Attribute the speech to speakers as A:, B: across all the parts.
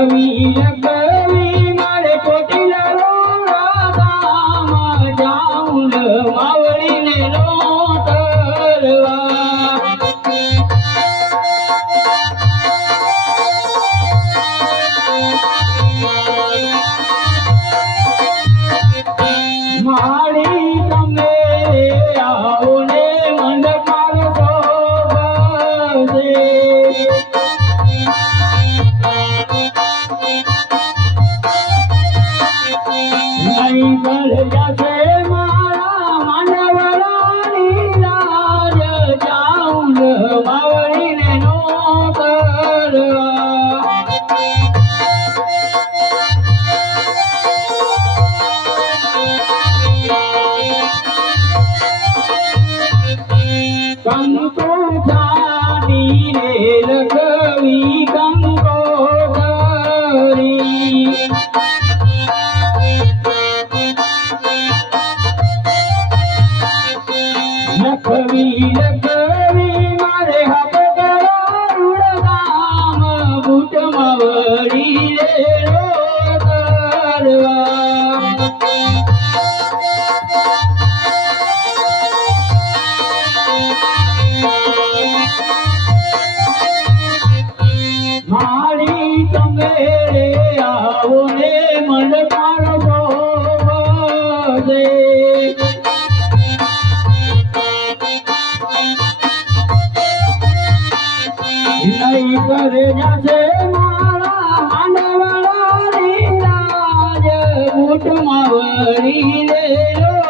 A: ভাবিয়া હવે જશે મારા માંડવાળા રાજ બૂટમાં વળી લેલો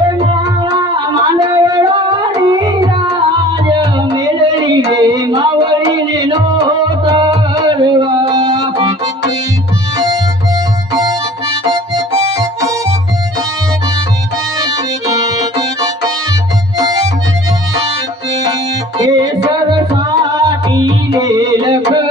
A: কে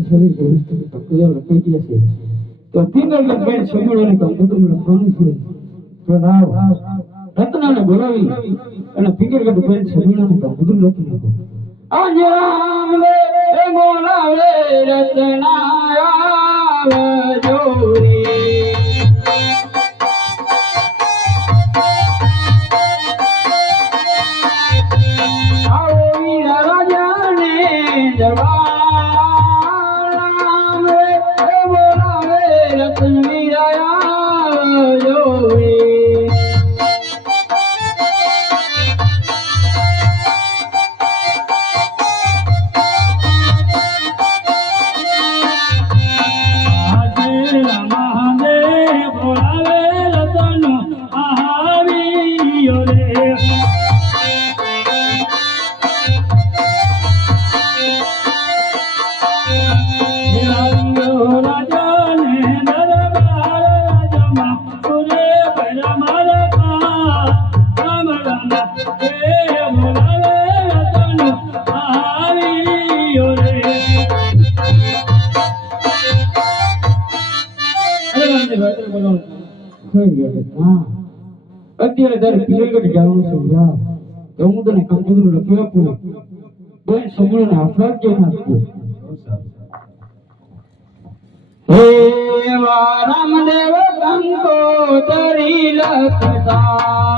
A: છોડી તો કકડો લપેટી હશે તો તીન લપેટ છોડો ને રત્નાને બોલાવી અને ફિકર કટ પર સગુણાને બધું લખી નાખો અંજામ રે ગોલાવે રત્ના આવે જોરી. અત્યારે તારે પિયરગઢ જવાનું છે યાર તો હું તને કંકુદરું લખી આપું બોલ સમૂહને દેવા રામદેવ કંકો તરી લખતા.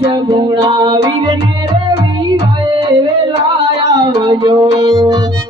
A: સગુણા વીરને રે વીરાએ વેલાયા વયો.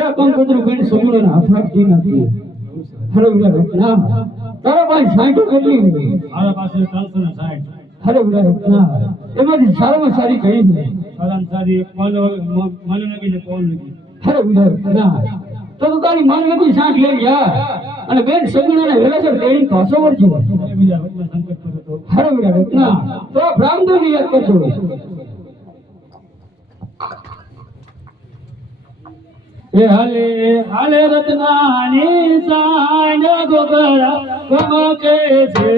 A: હે કંકોત્રી બેન સમુદ્ર ના. તારી
B: મન
A: નથી સાંઠ લે ગયા અને બેન સગુણાને વેલેસર તેડી પાસો વળજો. હરે વિરા રત્ના તો. બ્રાહ્મણ યાદ કરજો.
B: હાલે હાલે રત્નાની સાંડ ગોગરા ગમકે છે.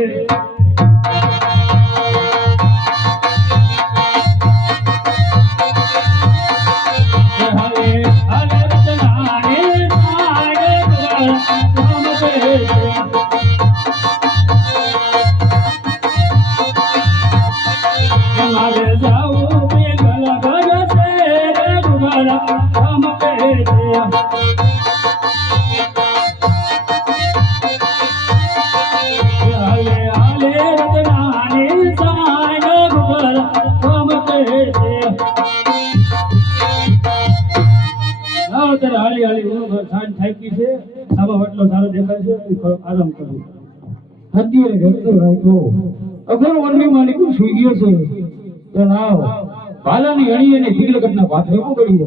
B: સાંજ થાકી છે સાબા એટલો સારો દેખાય છે આરામ કરું
A: અત્યારે રડતો રાખ્યો અગર વનની માલિક સુઈ ગયો છે. તો લાવ પાલાની અણી અને તિગલગઢના પાથરે પકડી દો